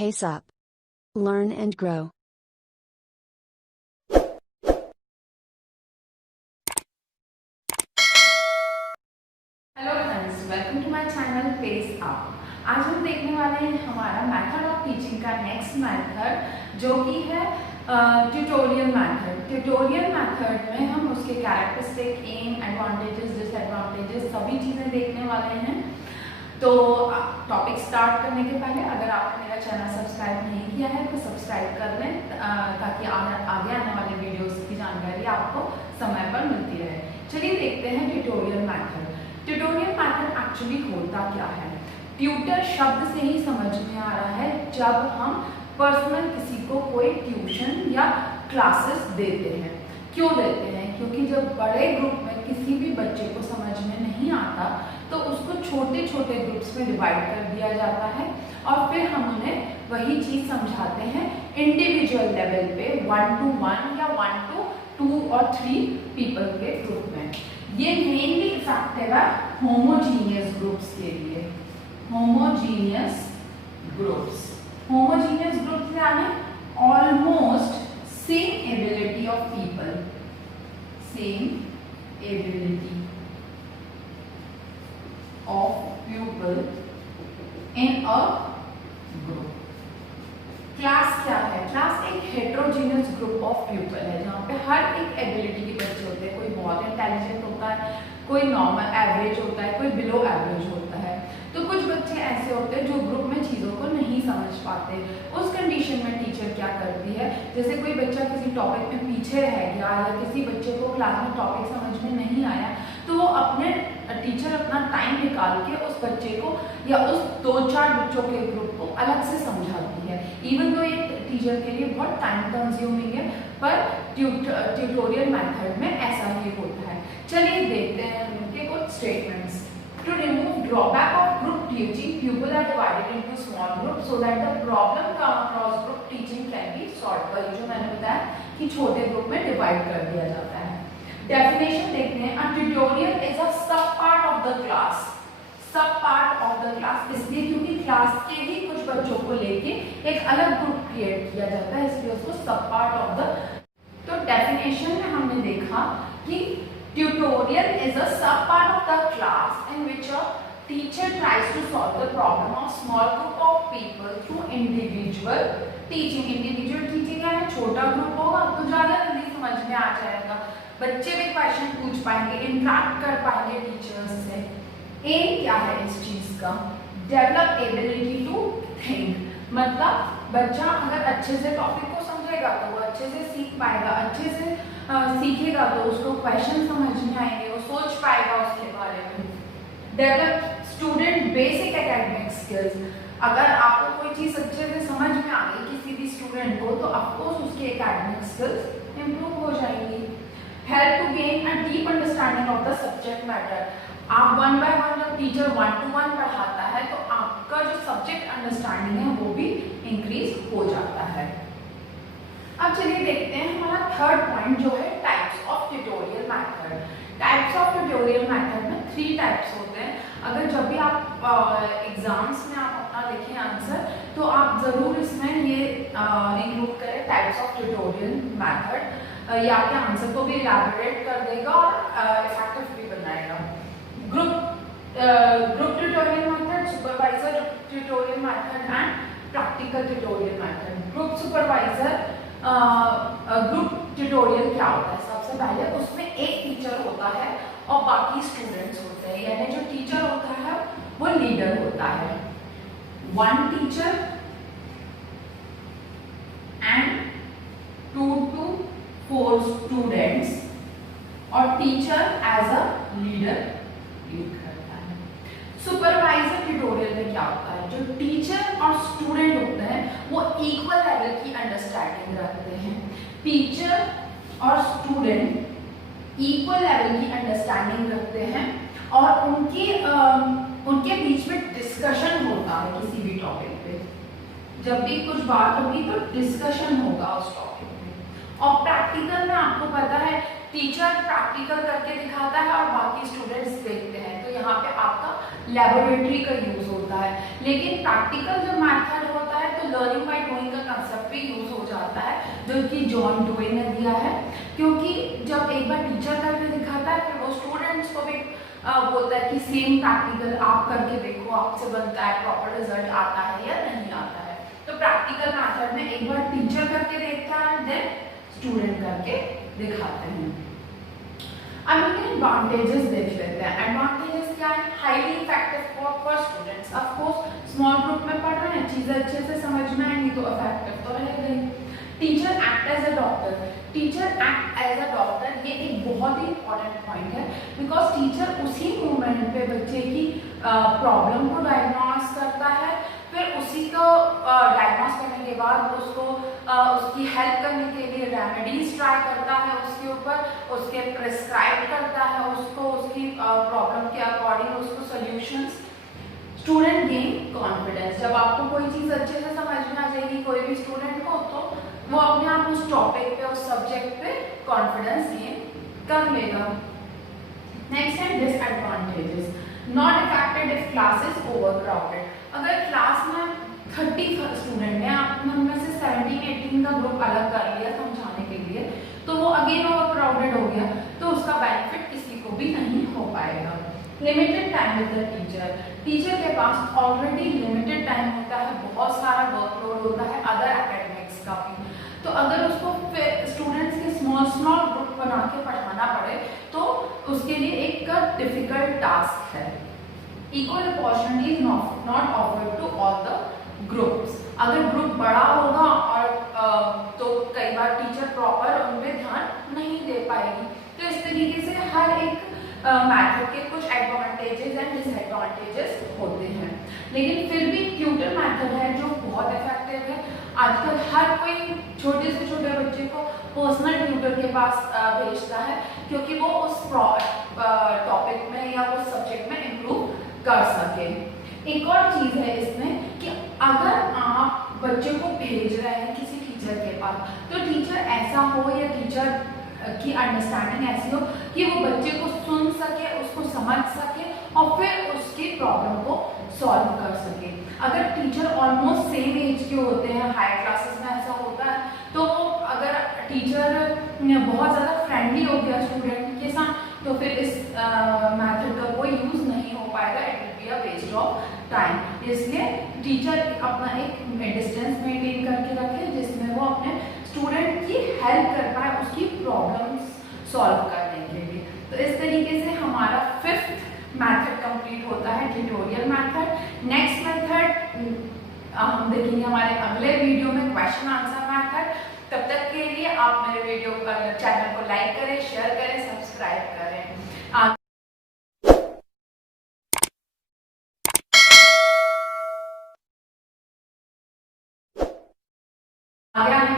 Pace up. Learn and grow. Hello friends, welcome to my channel pace up. आज हम देखने वाले हैं हमारा मेथड ऑफ टीचिंग का नेक्स्ट मेथड, जो कि है ट्यूटोरियल मेथड। ट्यूटोरियल मेथड में हम उसके कैरेक्टरिस्टिक, एम, एडवांटेजेस, डिसएडवांटेजेस सभी चीज़ें देखने वाले हैं। तो टॉपिक स्टार्ट करने के पहले अगर आपने मेरा चैनल सब्सक्राइब नहीं किया है तो सब्सक्राइब कर लें, ताकि आगे आने वाले वीडियोस की जानकारी आपको समय पर मिलती रहे। चलिए देखते हैं tutorial method. Tutorial method actually होता क्या है? ट्यूटर शब्द से ही समझ में आ रहा है जब हम पर्सनल किसी को कोई ट्यूशन या क्लासेस देते हैं। क्यों देते हैं? क्योंकि जब बड़े ग्रुप में किसी भी बच्चे को समझ में नहीं आता तो उसको छोटे छोटे ग्रुप्स में डिवाइड कर दिया जाता है और फिर हम उन्हें वही चीज़ समझाते हैं इंडिविजुअल लेवल पे, 1 to 1 या 1 to 2 और 3 पीपल के ग्रुप में। ये मेनली इफेक्टिव है होमोजीनियस ग्रुप्स के लिए। होमोजीनियस ग्रुप्स यानी almost same ability of people, same ability of people in a group. Class क्या है? क्लास एक हेट्रोजीनियस ग्रुप ऑफ पीपल है जहाँ पे हर एक एबिलिटी के बच्चे होते हैं। कोई बहुत इंटेलिजेंट होता है, कोई नॉर्मल एवरेज होता है, कोई बिलो एवरेज होता है। तो कुछ बच्चे ऐसे होते हैं जो ग्रुप में चीज़ों को नहीं समझ पाते। उस कंडीशन में टीचर क्या करती है, जैसे कोई बच्चा किसी टॉपिक में पीछे रह गया या किसी बच्चे को क्लास में टॉपिक समझ में नहीं आया, तो वो टीचर अपना टाइम निकाल के उस बच्चे को या उस 2-4 बच्चों के ग्रुप को अलग से समझाती है। इवन तो ये टीचर के लिए बहुत टाइम कंज्यूमिंग है, पर ट्यूटोरियल मेथड में ऐसा ही होता है। चलिए देखते हैं उनके कुछ statements. To remove drawback of group teaching, pupils are divided into small groups so that the problem come across group teaching can be solved। वही जो मैंने बताया कि छोटे ग्रुप में डिवाइड कर दिया जाता है। डेफिनेशन देखते हैं। A tutorial is a sub part of the class। सब पार्ट ऑफ द क्लास इसलिए क्योंकि क्लास के ही कुछ बच्चों को लेके एक अलग ग्रुप क्रिएट किया जाता है, इसलिए उसको सब पार्ट ऑफ द। तो डेफिनेशन में हमने देखा कि tutorial is a sub part of the class in which a teacher tries to solve the problem of small group of people through individual teaching. Individual teaching है, छोटा group होगा तो ज़्यादा जल्दी समझ में आ जाएगा, बच्चे भी क्वेश्चन पूछ पाएंगे, इंटरेक्ट कर पाएंगे टीचर्स से। एम क्या है इस चीज का? Develop ability to think. मतलब बच्चा अगर अच्छे से टॉपिक को समझेगा तो वो अच्छे से सीख पाएगा, अच्छे से सीखेगा तो उसको क्वेश्चन समझ में आएंगे, वो सोच पाएगा उसके बारे में। Develop student basic academic skills. अगर आपको कोई चीज अच्छे से समझ में आ गई किसी भी स्टूडेंट को तो ऑफकोर्स उसके एकेडमिक स्किल्स इंप्रूव हो जाएंगी। Help to gain a deep understanding of the subject matter. आप 1 by 1 जब टीचर 1 to 1 पढ़ाता है तो आपका जो सब्जेक्ट अंडरस्टैंडिंग है वो भी इंक्रीज हो जाता है। अब चलिए देखते हैं हमारा थर्ड पॉइंट जो है types of tutorial method. Types of tutorial method में 3 टाइप्स होते हैं। अगर जब भी आप एग्जाम्स में आप अपना लिखें आंसर तो आप ज़रूर इसमें ये इंक्लूड करें टाइप्स ऑफ ट्यूटोरियल मेथड। ये आपके आंसर को भी इलैबोरेट कर देगा और इफेक्टिव भी बनाएगा। Group tutorial method, supervisor tutorial method and practical tutorial method. Group tutorial क्या होता है? सबसे पहले उसमें एक टीचर होता है और बाकी स्टूडेंट्स होते हैं, यानी जो टीचर होता है वो लीडर होता है। 1 टीचर एंड 2 to 4 स्टूडेंट्स और teacher as a leader lead करता है। सुपरवाइजर ट्यूटोरियल में क्या होता है? जो टीचर और स्टूडेंट होते हैं वो इक्वल लेवल की अंडरस्टैंडिंग रखते हैं। टीचर और स्टूडेंट इक्वल लेवल की अंडरस्टैंडिंग रखते हैं और उनके बीच में डिस्कशन होता है किसी भी टॉपिक पे। जब भी कुछ बात होगी तो डिस्कशन होगा उस टॉपिक पे। और प्रैक्टिकल में आपको पता है टीचर प्रैक्टिकल करके दिखाता है और बाकी स्टूडेंट्स देखते हैं, तो यहाँ पे आपका लेबोरेटरी का यूज होता है। लेकिन प्रैक्टिकल जो मेथड होता है तो लर्निंग बाय डूइंग का कंसेप्ट भी यूज हो जाता है, जो कि जॉन डुवे ने दिया है। क्योंकि जब एक बार टीचर करके दिखाता है, फिर वो स्टूडेंट्स को भी बोलता है कि सेम प्रैक्टिकल आप करके देखो, आपसे बनता है, प्रॉपर रिजल्ट आता है या नहीं आता है। तो प्रैक्टिकल मेथड में एक बार टीचर करके देखता है, देन स्टूडेंट करके दिखाते हैं। अब इनके एडवांटेजेस देख लेते हैं। एडवांटेजेस क्या है? Highly effective for students. Of course small group में पढ़ रहे हैं, चीजें अच्छे से समझ में आएंगी तो इफेक्टिव तो रहेगा ही। Teacher act as a doctor. Teacher act as a doctor, ये एक बहुत ही इंपॉर्टेंट पॉइंट है, बिकॉज टीचर उसी मोमेंट पे बच्चे की प्रॉब्लम को डायग्नोस करता है, फिर उसी को डायग्नोस करने के बाद उसको उसकी हेल्प करने के लिए रेमेडीज ट्राई करता है, उसके ऊपर उसके प्रिस्क्राइब करता है, उसको उसकी प्रॉब्लम के अकॉर्डिंग उसको सॉल्यूशंस। Student gain confidence. जब आपको कोई चीज़ अच्छे से समझ में आ जाएगी कोई भी स्टूडेंट को, तो वो अपने आप उस टॉपिक पे, उस सब्जेक्ट पे कॉन्फिडेंस गेन कर लेगा। नेक्स्ट है disadvantages. Not effective if class is overcrowded. अगर क्लास में 30 स्टूडेंट हैं, आपने उनमें से 17-18 का ग्रुप अलग कर लिया समझाने के लिए, तो वो अगेन ओवरक्राउडेड हो गया, तो उसका बेनिफिट किसी को भी नहीं हो पाएगा। Limited time with the teacher. Teacher के पास ऑलरेडी लिमिटेड टाइम होता है, बहुत सारा वर्कलोड होता है अदर एकेडमिक्स का भी, तो अगर उसको स्टूडेंट्स के स्मॉल ग्रुप बना के पढ़ाना पड़े तो उसके लिए एक डिफिकल्ट टास्क है। Equal opportunity is not offered to all the groups. अगर ग्रुप बड़ा होगा और तो कई बार टीचर प्रॉपर उन पे ध्यान नहीं दे पाएगी। तो इस तरीके से हर एक मैथड के कुछ एडवांटेजेस एंड डिसएडवांटेजेस होते हैं, लेकिन फिर भी ट्यूटर मैथड है जो बहुत इफेक्टिव है। आजकल हर कोई छोटे से छोटे बच्चे को पर्सनल ट्यूटर के पास भेजता है, क्योंकि वो उस टॉपिक में या उस सब्जेक्ट में इम्प्रूव कर सके। एक और चीज़ है इसमें कि अगर आप बच्चे को भेज रहे हैं किसी टीचर के पास, तो टीचर ऐसा हो या टीचर की अंडरस्टैंडिंग ऐसी हो कि वो बच्चे को सुन सके, उसको समझ सके और फिर उसकी प्रॉब्लम को सॉल्व कर सके। अगर टीचर ऑलमोस्ट सेम एज के होते हैं, हाई क्लासेस में ऐसा होता है, तो अगर टीचर बहुत ज़्यादा फ्रेंडली हो गया स्टूडेंट के साथ, तो फिर इस मेथड का कोई यूज़ नहीं हो पाएगा, it will be a waste of time. इसलिए टीचर अपना एक डिस्टेंस मेंटेन करके रखे, जिसमें वो अपने स्टूडेंट की हेल्प कर पाए उसकी प्रॉब्लम्स सॉल्व करने के लिए। तो इस तरीके से हमारा 5th मैथड कंप्लीट होता है, ट्यूटोरियल मैथड। नेक्स्ट मैथड हम देखेंगे हमारे अगले वीडियो में, क्वेश्चन आंसर मैथड। तब तक के लिए आप मेरे वीडियो चैनल को लाइक करें, शेयर करें, सब्सक्राइब करें। आगे आने